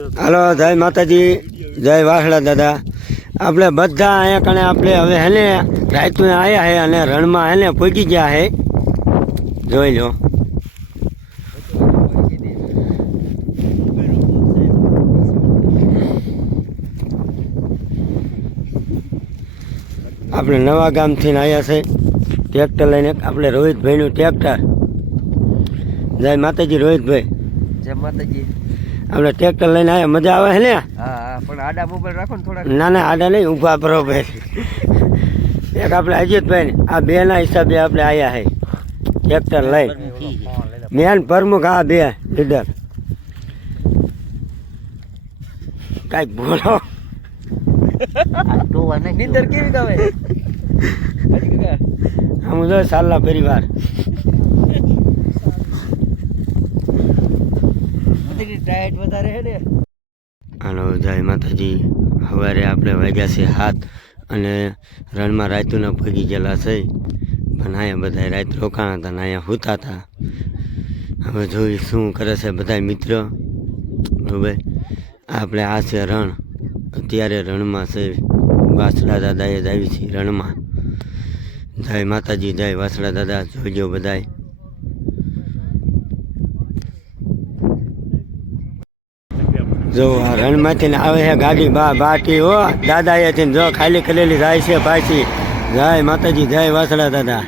હાલો જય માતાજી, જય વાસડા દાદા. આપણે બધા અહીંયા કણે આપણે હવે હેને રાતમાં આવ્યા હે અને રણમાં હેને પહોંચી ગયા હે. જોઈ લો આપણે નવા ગામથી આવ્યા છે ટ્રેક્ટર લઈને. આપણે રોહિતભાઈનું ટ્રેક્ટર. જય માતાજી રોહિતભાઈ. જય માતાજી. આપણે ટ્રેક્ટર લઈને આવ્યા. મજા આવે છે ને? હા પણ આડા મોબાઈલ રાખો ને થોડા. ના ના આડા નહીં, ઊભા કરો ભાઈ. એક આપણે અજીતભાઈ આ બે ના હિસાબે આપણે આવ્યા છે ટ્રેક્ટર લઈ. મેન પ્રમુખ આ બે લીડર. કાંઈક બોલો. નીંદર કેવી ગાવે? આમ જો સાલા પરિવાર. ટાઈટ વધારે છે ને. હાલો જય માતાજી. સવારે આપણે વાગ્યા છે 7 અને રણમાં રાતુના પગી ગયેલા છે. પણ અહીંયા બધા રાત રોકાણા હતા ને અહીંયા સૂતા હતા. હવે જોઈ શું કરે છે બધા મિત્ર. બરાબર, આપણે આ છે રણ. અત્યારે રણમાં છે. વાસડા દાદાએ જ આવી છે રણમાં. જય માતાજી, જય વાસડા દાદા. જોઈજો બધાય. જો આ રણમાંથી ને આવે છે ગાડી બાટી હો દાદાએથી. જો ખાલી કરેલી જાય છે પાછી. જય માતાજી, જય વાસડા દાદા.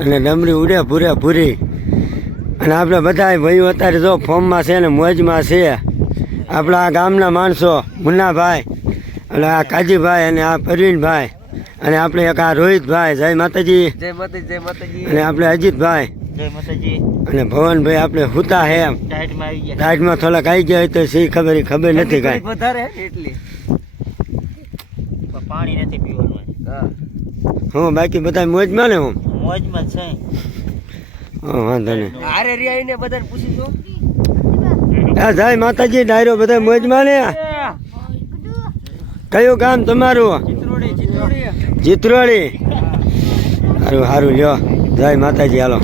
અને ડમરી ઉડે પૂરી. અને આપણે બધા ભાઈઓ અત્યારે જો ફોર્મમાં છે ને મોજમાં છે. આપણા આ ગામના માણસો મુન્નાભાઈ અને આ કાજીભાઈ અને આ પરવીનભાઈ અને આપણે એક આ રોહિતભાઈ. જય માતાજી. જય માતાજી. જય માતાજી. અને આપણે અજીતભાઈ જય માતાજી. અને ભવનભાઈ. આપણે હુતા હે એમ ટાઈટમાં થોડાક આવી ગયા હોય તો સી ખબર નથી કાંઈ વધારે એટલી પાણી નથી પીવાનું. હું બાકી બધા મોજમાં ને. હું મોજમાં છે. વાંધો નહીં. આરે રિયાઈને બધાને પૂછી જો. જય માતાજી. ડાયરો બધા મોજમાં ને. કયું ગામ તમારું? ચિત્રોડી. સારું સારું લ્યો. જય માતાજી. હાલો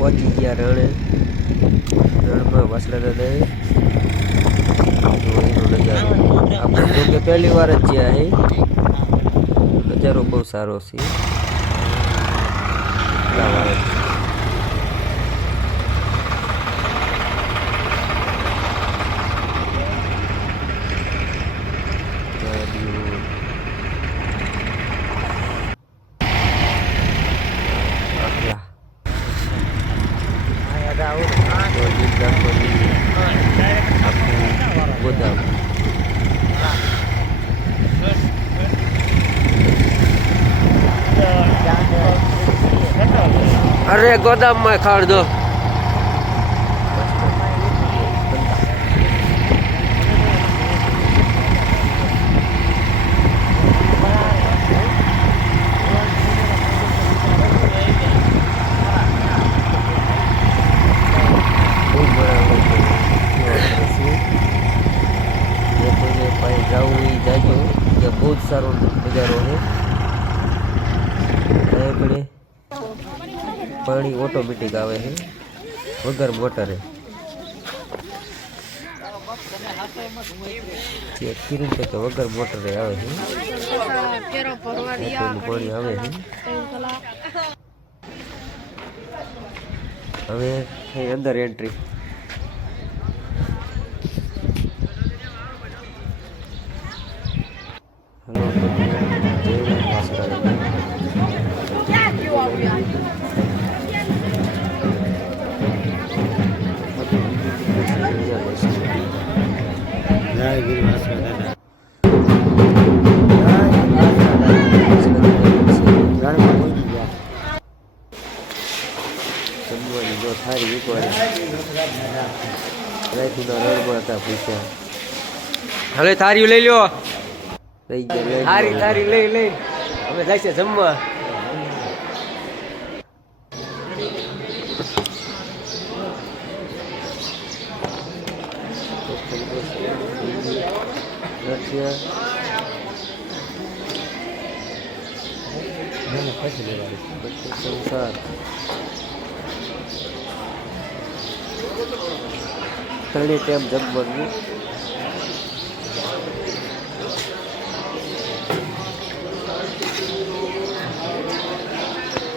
પહોંચી ગયા રણમાં વાસડા દાદાએ. નજારો આપણે જો કે પહેલી વાર જ જ્યાં હે. નજારો બહુ સારો છે. ગોદામ અરે ગોદામમાં ખાડ દો. બહુ જ સારો નજારો છે. પાણી ઓટોમેટિક આવે છે વગર મોટરે. કિરણ કે વગર મોટરે આવે છે. પાણી આવે છે. હવે અંદર એન્ટ્રી. હવે થારી લઈ લ્યો. થારી લઈ અમે જાય છે જમવા. રશિયા પછી લેવાનું 2507 ત્રણેય ટેપ જમવાનું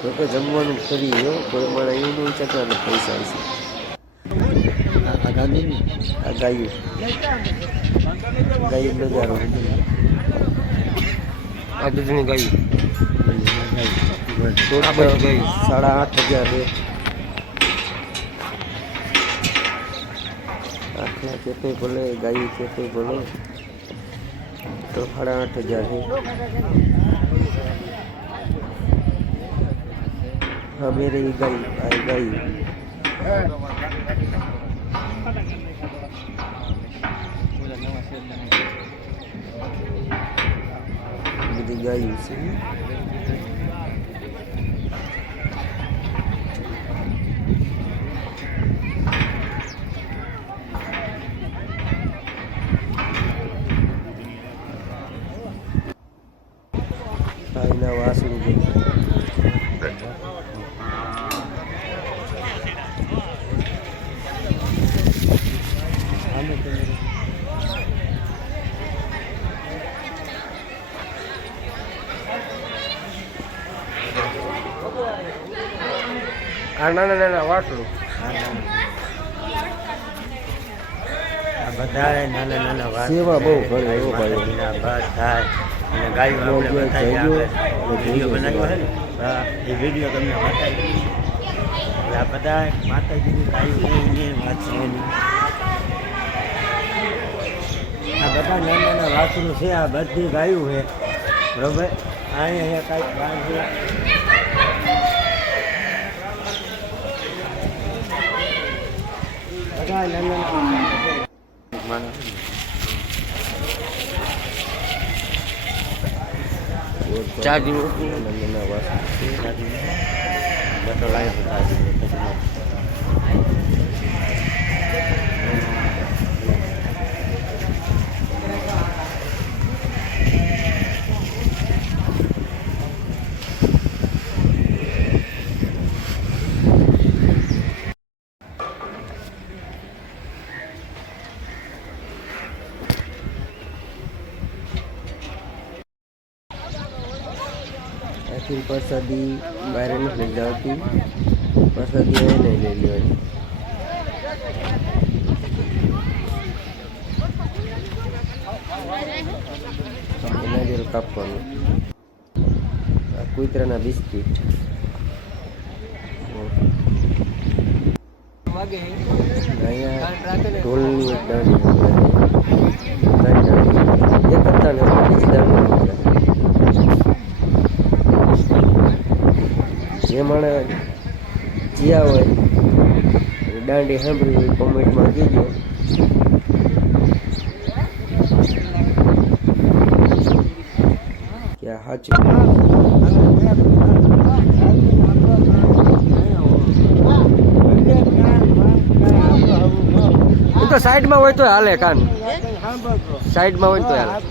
તો કે જમવાનું ફરી ગયો કોઈ મારા એવું નહીં ચકવાના પૈસા છે આ ગાંધી આ ગાયું નજારો આ દૂધનું ગાયું ટોટલ 8,500 છે આખલા ચેતોય ભલે ગાયું ચેતોય ભલે તો 8,500 છે હા મેરે ગાયું આ ગાયું બધી ગાયું છે એના વાસણું છે આ નાના વાસણું આ બધા નાના વાત સેવા બહુ ઘણી હો ભાઈ. માતાજીના બાદ થાય અને ગાયું આપણે બતાવીએ આગળ વિડીયો બનાવ્યો છે ને હા એ વિડીયો તમને બતાવી એટલે આ બધા માતાજીની ગાયું છે એની વાત છે એની આ બધા નાના વાસણું છે આ બધી ગાયું છે બરોબર અહીંયા કાંઈક બાર છે બધા નાના ચાર્જિંગ નાના વાસણ બટો લાગે આખી પ્રસાદી બહાર નથી લઈ જવાતી પ્રસાદી એ નહીં લઈ લેવાની નારિયેળ કાપવાનું આ કૂતરાના બિસ્કીટ અહીંયા ઢોલની એક દાંડી એક હતા ને બીજી દાંડી જે માણસ જ્યાં હોય દાંડી સાંભળી હોય કોમેન્ટમાં કહેજો કે આ સાચું તો સાઈડમાં હોય તો હાલે કાન સાઈડમાં હોય તો હાલે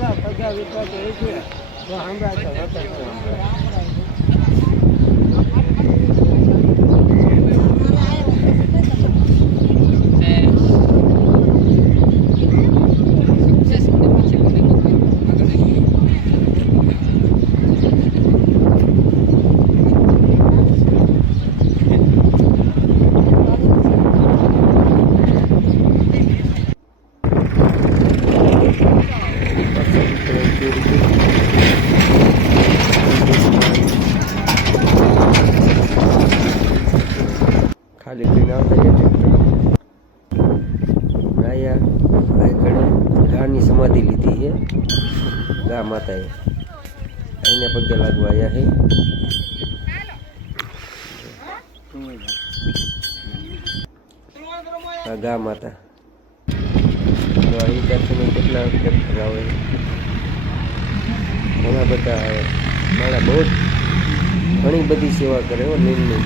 ખાલી કરીને આવતા રહ્યા ટ્રેક્ટર અહીંયા આગળ ગાની સમાધિ લીધી છે ગા માતાએ એને પગે લાગવા આવ્યા છે આ ગા માતા તો અહીં દર્શન કેટલા ટ્રેક્ટર આવે ઘણા બધા આવે મારા બહુ ઘણી બધી સેવા કરે હો નીરની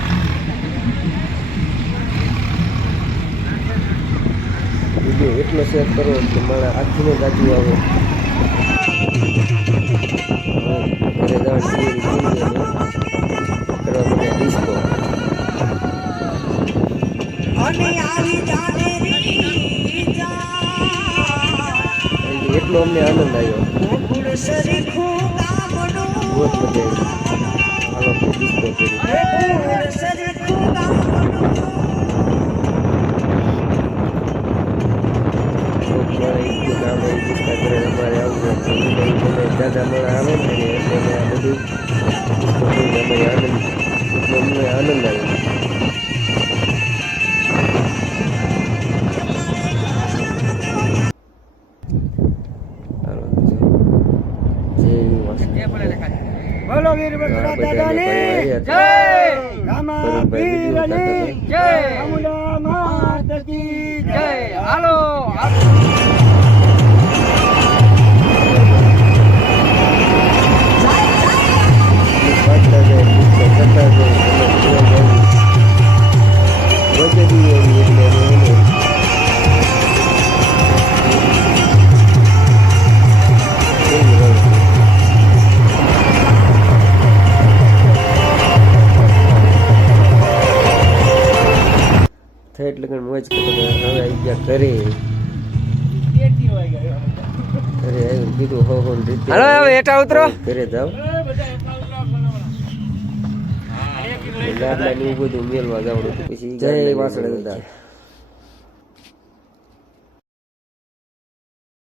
વિડીયો એટલો શેર કરો કે મારા આખીને ગાજુ આવે ઘરે જવાની તૈયારી કરી કરવા મને ડિસ્કો એટલો અમને આનંદ આવ્યો બહુ જ મજા આવી હાલો ડિસ્કો કરી દાદા મારા આવે ને એટલે મેં આ બધું અમારી આનંદ એટલે અમને આનંદ આવ્યો બોલો વીરભદ્ર દાદાની જય રામા પીરની જય અમુલા માત કી જય હાલો એટલે કે મોજ કે હવે આવી ગયા ઘરે આવીને કીધું હો રીતે હાલો હવે હેઠા ઉતરો ઘરે જાવ ગાડલા ને એવું બધું મેળવા જવાનું પછી જય વાસણ દાદા